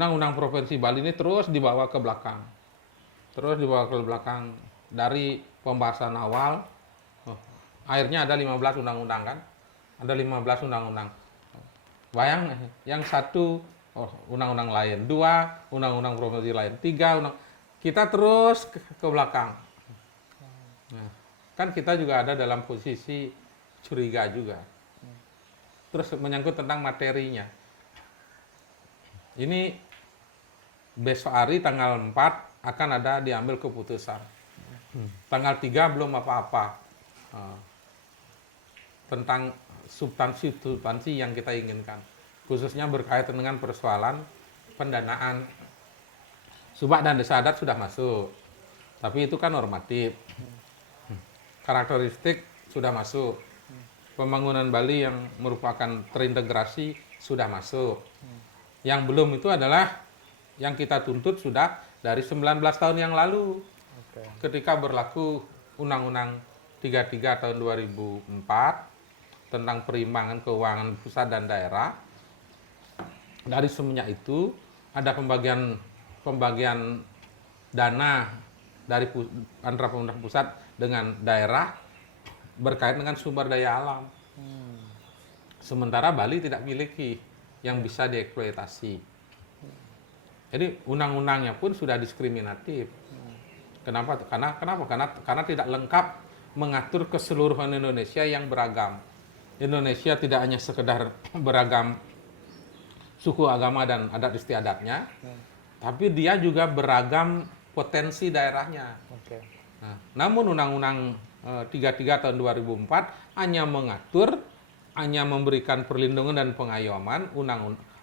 undang-undang Provinsi Bali ini terus dibawa ke belakang. Terus dibawa ke belakang dari pembahasan awal. Akhirnya ada 15 undang-undang kan? Ada 15 undang-undang. Bayang, yang satu undang-undang lain, dua undang-undang provinsi lain, tiga kita terus ke belakang. Nah, kan kita juga ada dalam posisi curiga juga. Terus menyangkut tentang materinya. Ini besok hari tanggal 4 akan ada diambil keputusan. Tanggal 3 belum apa-apa. Tentang substansi yang kita inginkan. Khususnya berkaitan dengan persoalan pendanaan. Subak dan desa adat sudah masuk. Tapi itu kan normatif. Karakteristik sudah masuk. Pembangunan Bali yang merupakan terintegrasi sudah masuk. Yang belum itu adalah yang kita tuntut sudah dari 19 tahun yang lalu. Ketika berlaku Undang-Undang 33 tahun 2004 tentang perimbangan keuangan pusat dan daerah. Dari semenjak itu ada pembagian dana dari antara pemerintah pusat dengan daerah berkait dengan sumber daya alam. Sementara Bali tidak memiliki yang bisa dieksploitasi. Jadi undang-undangnya pun sudah diskriminatif. Kenapa? Karena tidak lengkap mengatur keseluruhan Indonesia yang beragam. Indonesia tidak hanya sekedar beragam suku, agama, dan adat istiadatnya, tapi dia juga beragam potensi daerahnya. Nah, namun Undang-Undang 33 tahun 2004 hanya memberikan perlindungan dan pengayoman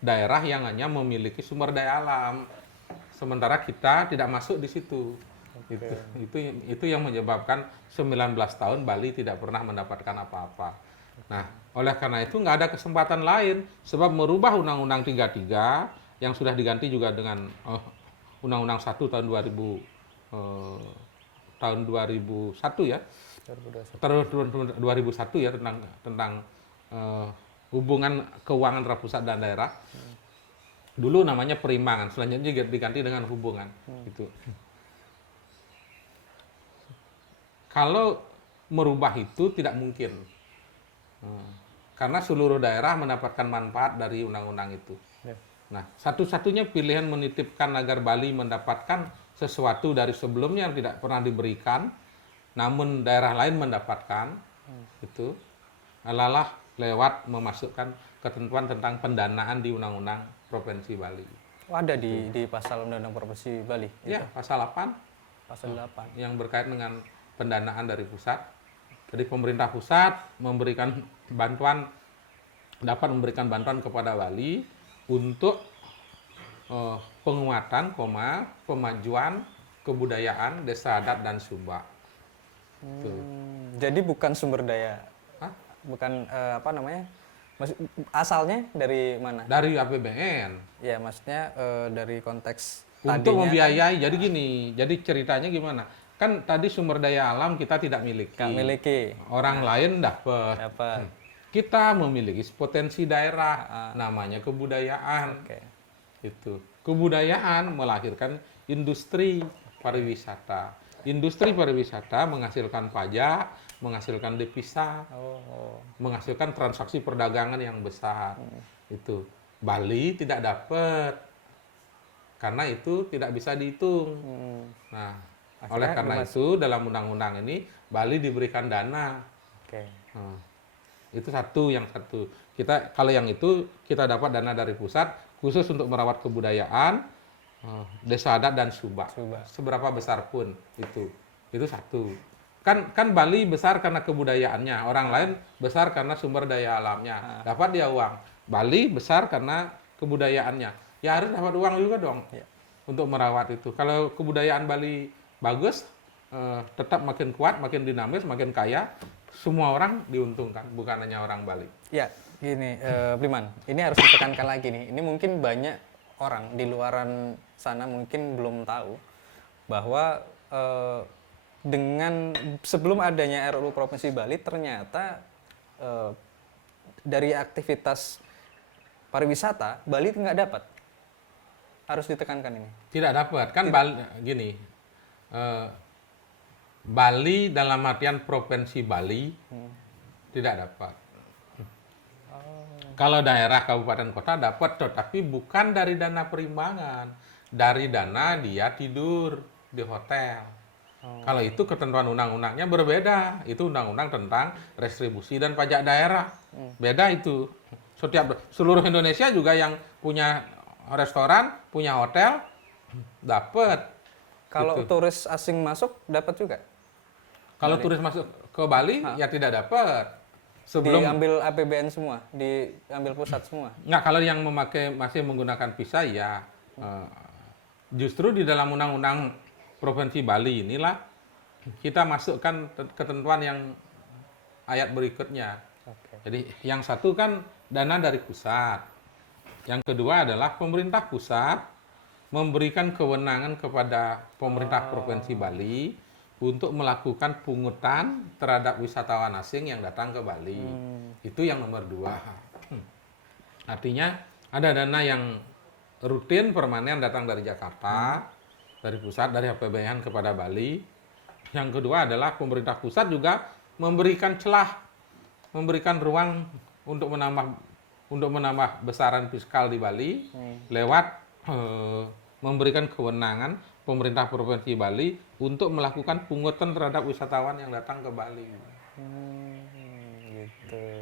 daerah yang hanya memiliki sumber daya alam. Sementara kita tidak masuk di situ. Itu yang menyebabkan 19 tahun Bali tidak pernah mendapatkan apa-apa. Nah, oleh karena itu nggak ada kesempatan lain sebab merubah Undang-Undang 33 yang sudah diganti juga dengan Undang-Undang 1 tahun 2001 ya. 2001 ya tentang hubungan keuangan antara pusat dan daerah. Dulu namanya perimbangan, selanjutnya diganti dengan hubungan. Gitu. Kalau merubah itu tidak mungkin. Karena seluruh daerah mendapatkan manfaat dari undang-undang itu. Nah, satu-satunya pilihan menitipkan agar Bali mendapatkan sesuatu dari sebelumnya yang tidak pernah diberikan, namun daerah lain mendapatkan, itu adalah lewat memasukkan ketentuan tentang pendanaan di Undang-Undang Provinsi Bali. Ada di pasal Undang-Undang Provinsi Bali? Ya, pasal 8. Pasal 8. Yang berkait dengan pendanaan dari pusat. Jadi pemerintah pusat dapat memberikan bantuan kepada Bali untuk penguatan, pemajuan kebudayaan desa adat dan subak. Jadi bukan sumber daya, bukan asalnya dari mana? Dari APBN. Ya, maksudnya dari konteks untuk membiayai. Jadi gini, jadi ceritanya gimana? Kan tadi sumber daya alam kita tidak miliki. Orang lain dapat. Kita memiliki potensi daerah, namanya kebudayaan. Itu. Kebudayaan melahirkan industri pariwisata. Industri pariwisata menghasilkan pajak, menghasilkan devisa, menghasilkan transaksi perdagangan yang besar. Itu. Bali tidak dapat. Karena itu tidak bisa dihitung. Nah, oleh karena itu dalam undang-undang ini Bali diberikan dana. Itu yang satu. Kalau yang itu kita dapat dana dari pusat khusus untuk merawat kebudayaan desa adat dan subak. Seberapa besar pun itu satu. Kan Bali besar karena kebudayaannya, orang lain besar karena sumber daya alamnya. Dapat dia uang. Bali besar karena kebudayaannya. Ya harus dapat uang juga dong untuk merawat itu. Kalau kebudayaan Bali bagus, tetap makin kuat, makin dinamis, makin kaya, semua orang diuntungkan, bukan hanya orang Bali. Ya, gini, Bliman, ini harus ditekankan lagi nih. Ini mungkin banyak orang di luaran sana mungkin belum tahu bahwa dengan sebelum adanya RUU Provinsi Bali, ternyata dari aktivitas pariwisata Bali nggak dapat. harus ditekankan ini. Tidak dapat kan Bali gini. eh, Bali dalam artian provinsi Bali tidak dapat. Kalau daerah kabupaten kota dapat, tetapi bukan dari dana perimbangan, dari dana dia tidur di hotel. Kalau itu ketentuan undang-undangnya berbeda. Itu undang-undang tentang restribusi dan pajak daerah. Beda itu. Seluruh Indonesia juga yang punya restoran, punya hotel dapat. Kalau Gitu. turis asing masuk dapat juga. Kalau turis masuk ke Bali ya tidak dapat. Sebelum Diambil APBN semua, diambil pusat semua. nggak, kalau yang masih menggunakan visa ya justru di dalam undang-undang Provinsi Bali inilah kita masukkan ketentuan yang ayat berikutnya. Oke. Jadi yang satu kan dana dari pusat. Yang kedua adalah pemerintah pusat memberikan kewenangan kepada pemerintah Provinsi Bali untuk melakukan pungutan terhadap wisatawan asing yang datang ke Bali. Itu yang nomor dua. Artinya ada dana yang rutin permanen datang dari Jakarta, dari pusat, dari APBN kepada Bali. Yang kedua adalah pemerintah pusat juga memberikan celah, memberikan ruang untuk menambah besaran fiskal di Bali lewat memberikan kewenangan pemerintah Provinsi Bali untuk melakukan pungutan terhadap wisatawan yang datang ke Bali.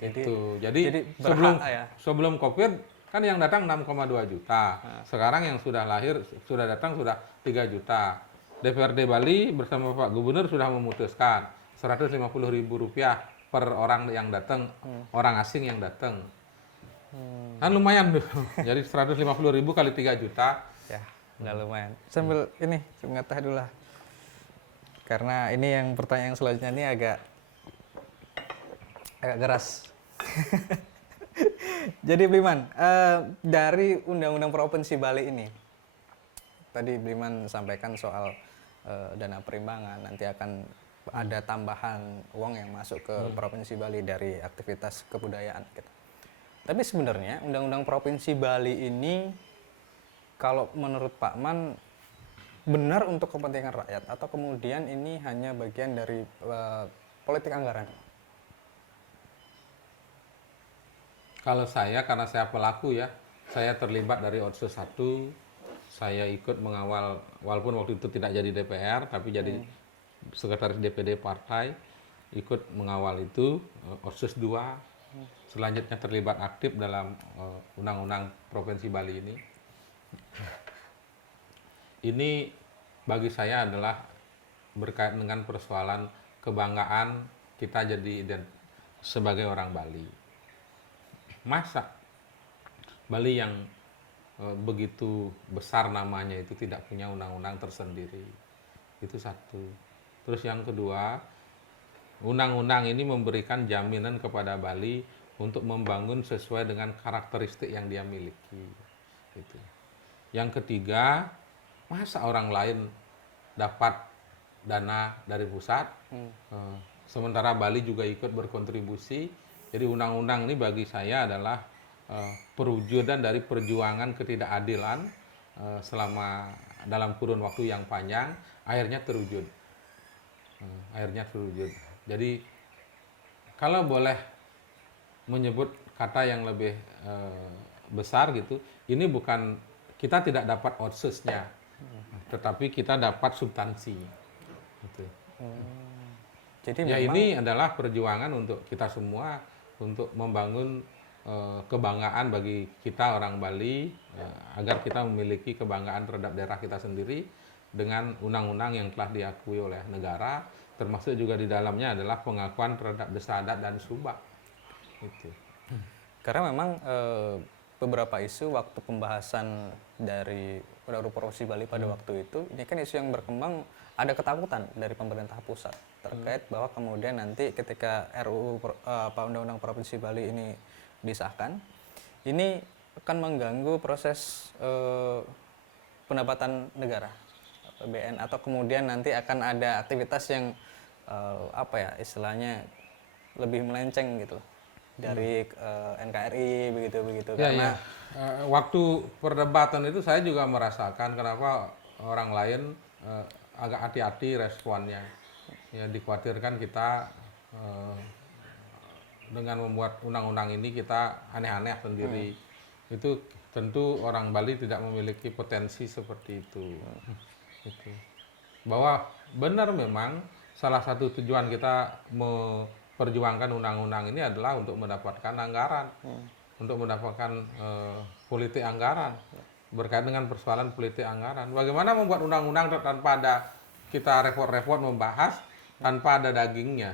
Gitu. Jadi berhak ya. sebelum COVID kan yang datang 6,2 juta. Sekarang yang sudah lahir sudah datang sudah 3 juta. DPRD Bali bersama Pak Gubernur sudah memutuskan Rp150.000 per orang yang datang, orang asing yang datang. Kan lumayan tuh. Jadi 150.000 kali 3 juta. Ya, udah lumayan. Sambil ini ngeteh dulu lah. Karena ini yang pertanyaan selanjutnya ini agak keras. Jadi Bliman, dari Undang-Undang Provinsi Bali ini, tadi Bliman sampaikan soal dana perimbangan, nanti akan ada tambahan uang yang masuk ke Provinsi Bali dari aktivitas kebudayaan. Gitu. Tapi sebenarnya Undang-Undang Provinsi Bali ini, kalau menurut Pak Man, benar untuk kepentingan rakyat atau kemudian ini hanya bagian dari politik anggaran? Kalau saya, karena saya pelaku ya, saya terlibat dari Otsus 1, saya ikut mengawal, walaupun waktu itu tidak jadi DPR, tapi jadi sekretaris DPD partai, ikut mengawal itu, Otsus 2, selanjutnya terlibat aktif dalam Undang-Undang Provinsi Bali ini. Ini bagi saya adalah berkaitan dengan persoalan kebanggaan kita jadi sebagai orang Bali. Masa Bali yang begitu besar namanya itu tidak punya undang-undang tersendiri? Itu satu. Terus yang kedua, undang-undang ini memberikan jaminan kepada Bali untuk membangun sesuai dengan karakteristik yang dia miliki. Gitu. Yang ketiga, masa orang lain dapat dana dari pusat, sementara Bali juga ikut berkontribusi. Jadi undang-undang ini bagi saya adalah perwujudan dari perjuangan ketidakadilan selama dalam kurun waktu yang panjang, akhirnya terwujud. Jadi kalau boleh menyebut kata yang lebih besar gitu, ini bukan, kita tidak dapat otsusnya, tetapi kita dapat substansi. Gitu. Jadi ya ini adalah perjuangan untuk kita semua untuk membangun kebanggaan bagi kita orang Bali, ya, agar kita memiliki kebanggaan terhadap daerah kita sendiri dengan undang-undang yang telah diakui oleh negara, termasuk juga di dalamnya adalah pengakuan terhadap desa adat dan subak. Itu. Karena memang beberapa isu waktu pembahasan dari Undang-Undang Provinsi Bali pada waktu itu, ini kan isu yang berkembang, ada ketakutan dari pemerintah pusat terkait bahwa kemudian nanti ketika RUU Undang-Undang Provinsi Bali ini disahkan, ini akan mengganggu proses pendapatan negara APBN, atau kemudian nanti akan ada aktivitas yang istilahnya lebih melenceng gitu. dari NKRI begitu Ya, karena ya. Waktu perdebatan itu saya juga merasakan kenapa orang lain agak hati-hati responnya. Ya, dikhawatirkan kita dengan membuat undang-undang ini kita aneh-aneh sendiri. Itu tentu orang Bali tidak memiliki potensi seperti itu. Gitu. Bahwa benar memang salah satu tujuan kita memperjuangkan undang-undang ini adalah untuk mendapatkan anggaran, untuk mendapatkan politik anggaran berkaitan dengan persoalan politik anggaran. Bagaimana membuat undang-undang tanpa ada kita repot-repot membahas, tanpa ada dagingnya?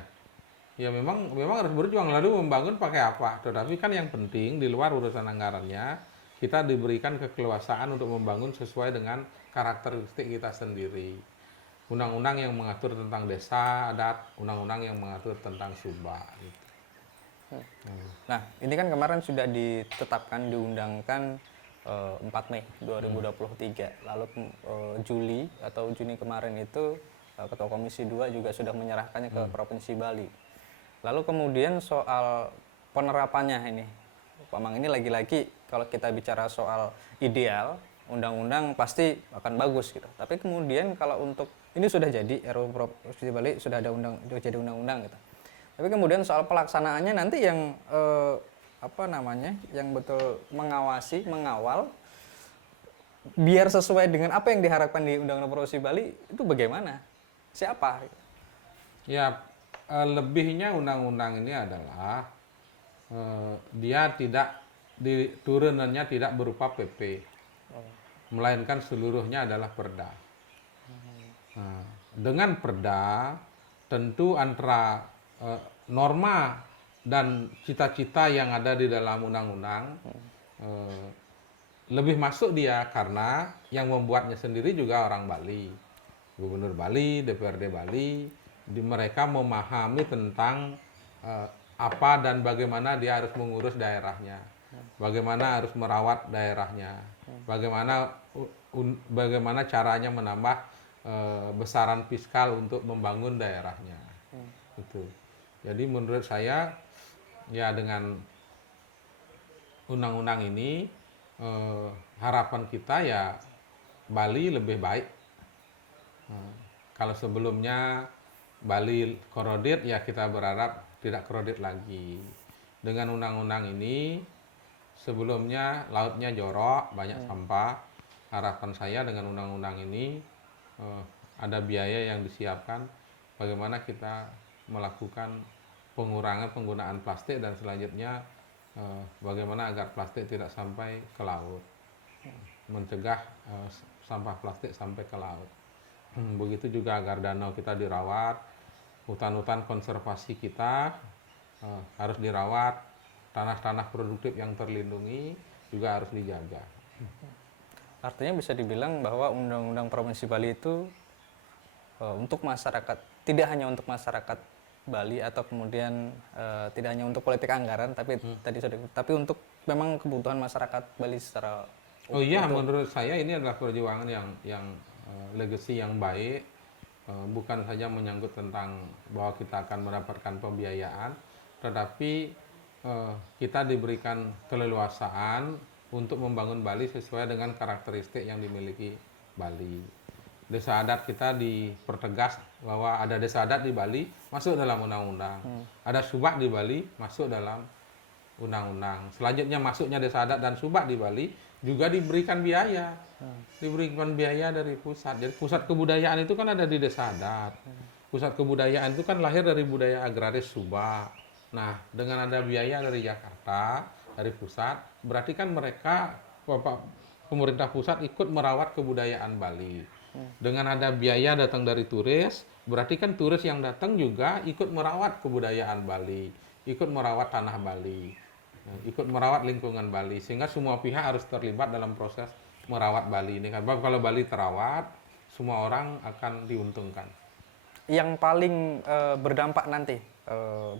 Ya memang harus berjuang, lalu membangun pakai apa? Tetapi kan yang penting di luar urusan anggarannya, kita diberikan keleluasaan untuk membangun sesuai dengan karakteristik kita sendiri. Undang-undang yang mengatur tentang desa adat, undang-undang yang mengatur tentang Sumba. Gitu. nah ini kan kemarin sudah ditetapkan diundangkan 4 Mei 2023 lalu Juli atau Juni kemarin itu Ketua Komisi 2 juga sudah menyerahkannya ke Provinsi Bali. Lalu kemudian soal penerapannya ini, Pak Mang, ini lagi-lagi kalau kita bicara soal ideal, undang-undang pasti akan bagus gitu. Tapi kemudian kalau untuk ini sudah jadi RUU Provinsi Bali sudah ada jadi undang-undang gitu. Tapi kemudian soal pelaksanaannya nanti yang yang betul mengawasi, mengawal biar sesuai dengan apa yang diharapkan di Undang-Undang Provinsi Bali itu bagaimana? Siapa? Ya, lebihnya undang-undang ini adalah dia tidak turunannya tidak berupa PP, melainkan seluruhnya adalah perda. Nah, dengan perda tentu antara norma dan cita-cita yang ada di dalam undang-undang lebih masuk dia karena yang membuatnya sendiri juga orang Bali, Gubernur Bali, DPRD Bali. Mereka memahami tentang apa dan bagaimana dia harus mengurus daerahnya, bagaimana harus merawat daerahnya, bagaimana caranya menambah besaran fiskal untuk membangun daerahnya. Itu. Jadi menurut saya ya dengan undang-undang ini harapan kita ya Bali lebih baik. Kalau sebelumnya Bali korodit, ya kita berharap tidak korodit lagi. Dengan undang-undang ini, sebelumnya lautnya jorok, banyak sampah. Harapan saya dengan undang-undang ini ada biaya yang disiapkan. Bagaimana kita melakukan pengurangan penggunaan plastik dan selanjutnya bagaimana agar plastik tidak sampai ke laut. Mencegah sampah plastik sampai ke laut. Begitu juga agar danau kita dirawat, hutan-hutan konservasi kita harus dirawat, tanah-tanah produktif yang terlindungi juga harus dijaga. Artinya bisa dibilang bahwa Undang-Undang Provinsi Bali itu untuk masyarakat, tidak hanya untuk masyarakat Bali atau kemudian tidak hanya untuk politik anggaran, tapi tapi untuk memang kebutuhan masyarakat Bali secara Oh iya, menurut saya ini adalah perjuangan yang legacy yang baik, bukan saja menyangkut tentang bahwa kita akan mendapatkan pembiayaan, tetapi kita diberikan keleluasaan untuk membangun Bali sesuai dengan karakteristik yang dimiliki Bali. Desa adat kita dipertegas bahwa ada desa adat di Bali masuk dalam undang-undang, ada subak di Bali masuk dalam undang-undang. Selanjutnya masuknya desa adat dan subak di Bali juga diberikan biaya. Diberikan biaya dari pusat. Jadi pusat kebudayaan itu kan ada di desa adat. Pusat kebudayaan itu kan lahir dari budaya agraris Subak. Nah, dengan ada biaya dari Jakarta, dari pusat, berarti kan mereka, pemerintah pusat ikut merawat kebudayaan Bali. Dengan ada biaya datang dari turis, berarti kan turis yang datang juga ikut merawat kebudayaan Bali, ikut merawat tanah Bali, ikut merawat lingkungan Bali, sehingga semua pihak harus terlibat dalam proses merawat Bali ini. Karena kalau Bali terawat, semua orang akan diuntungkan. Yang paling berdampak nanti,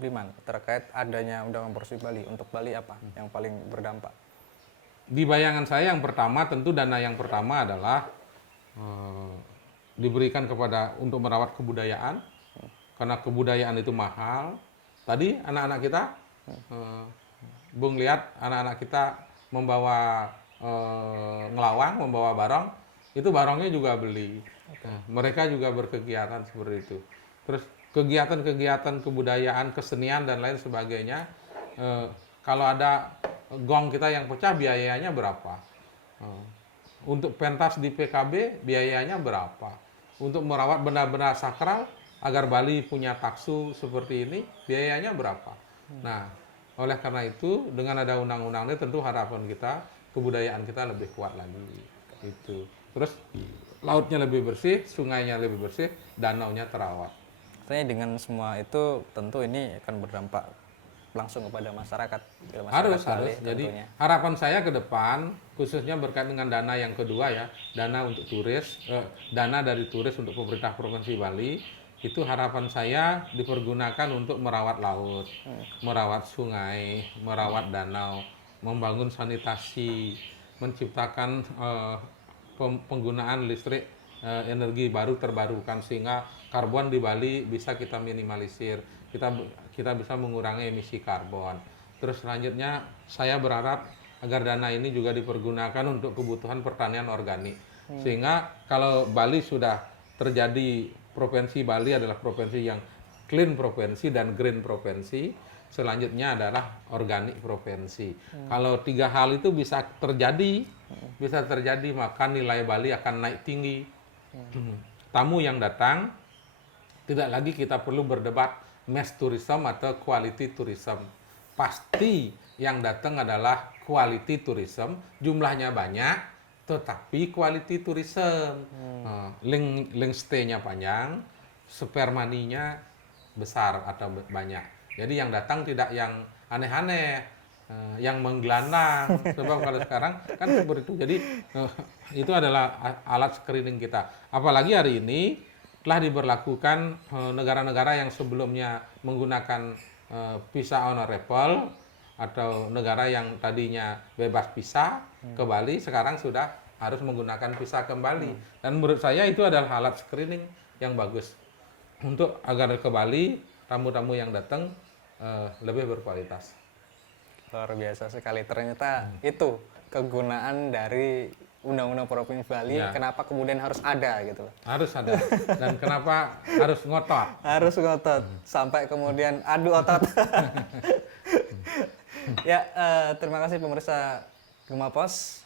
Bliman, terkait adanya Undang-Undang Provinsi Bali, untuk Bali apa yang paling berdampak? Di bayangan saya yang pertama, tentu dana yang pertama adalah diberikan untuk merawat kebudayaan, karena kebudayaan itu mahal. Tadi anak-anak kita Bung lihat anak-anak kita membawa ngelawang, membawa barong, itu barongnya juga beli. Nah, mereka juga berkegiatan seperti itu. Terus kegiatan-kegiatan kebudayaan, kesenian dan lain sebagainya, kalau ada gong kita yang pecah biayanya berapa? Eh, untuk pentas di PKB biayanya berapa? Untuk merawat benda-benda sakral agar Bali punya taksu seperti ini biayanya berapa? Nah, oleh karena itu dengan ada undang-undang ini tentu harapan kita kebudayaan kita lebih kuat lagi. Itu. Terus lautnya lebih bersih, sungainya lebih bersih, danaunya terawat. Artinya dengan semua itu tentu ini akan berdampak langsung kepada masyarakat Harus. Bali Jadi tentunya. harapan saya ke depan, khususnya berkait dengan dana yang kedua ya, dana untuk turis, dana dari turis untuk pemerintah Provinsi Bali, itu harapan saya dipergunakan untuk merawat laut, merawat sungai, merawat danau, membangun sanitasi, menciptakan penggunaan listrik energi baru terbarukan sehingga karbon di Bali bisa kita minimalisir, kita bisa mengurangi emisi karbon. Terus selanjutnya saya berharap agar dana ini juga dipergunakan untuk kebutuhan pertanian organik. Sehingga kalau Bali sudah terjadi, provinsi Bali adalah provinsi yang clean provinsi dan green provinsi, selanjutnya adalah organik provinsi. Kalau tiga hal itu bisa terjadi maka nilai Bali akan naik tinggi. Tamu yang datang tidak lagi kita perlu berdebat mass tourism atau quality tourism. Pasti yang datang adalah quality tourism, jumlahnya banyak, tetapi quality tourism. Link stay-nya panjang, spare money-nya besar atau banyak. Jadi yang datang tidak yang aneh-aneh, yang menggelandang. Sebab kalau sekarang kan seperti itu. Jadi itu adalah alat screening kita. Apalagi hari ini telah diberlakukan negara-negara yang sebelumnya menggunakan visa on arrival atau negara yang tadinya bebas visa ke Bali sekarang sudah harus menggunakan visa kembali. Dan menurut saya itu adalah alat screening yang bagus untuk agar ke Bali tamu-tamu yang datang lebih berkualitas. Luar biasa sekali. Ternyata itu kegunaan dari Undang-Undang Provinsi Bali, Ya. kenapa kemudian harus ada gitu loh. Harus ada. Dan kenapa harus ngotot? Harus ngotot sampai kemudian adu otot. Ya, terima kasih pemirsa Gema Pos.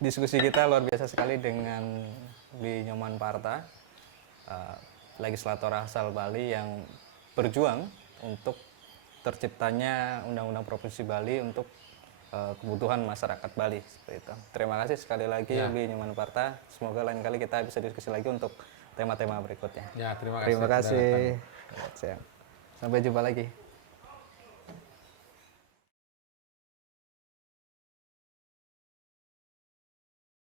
Diskusi kita luar biasa sekali dengan Bi Nyoman Parta, legislator asal Bali yang berjuang untuk terciptanya Undang-Undang Provinsi Bali untuk kebutuhan masyarakat Bali seperti itu. Terima kasih sekali lagi Bi Nyoman Parta. Semoga lain kali kita bisa diskusi lagi untuk tema-tema berikutnya. Ya, terima kasih. Terima kasih. Sampai jumpa lagi.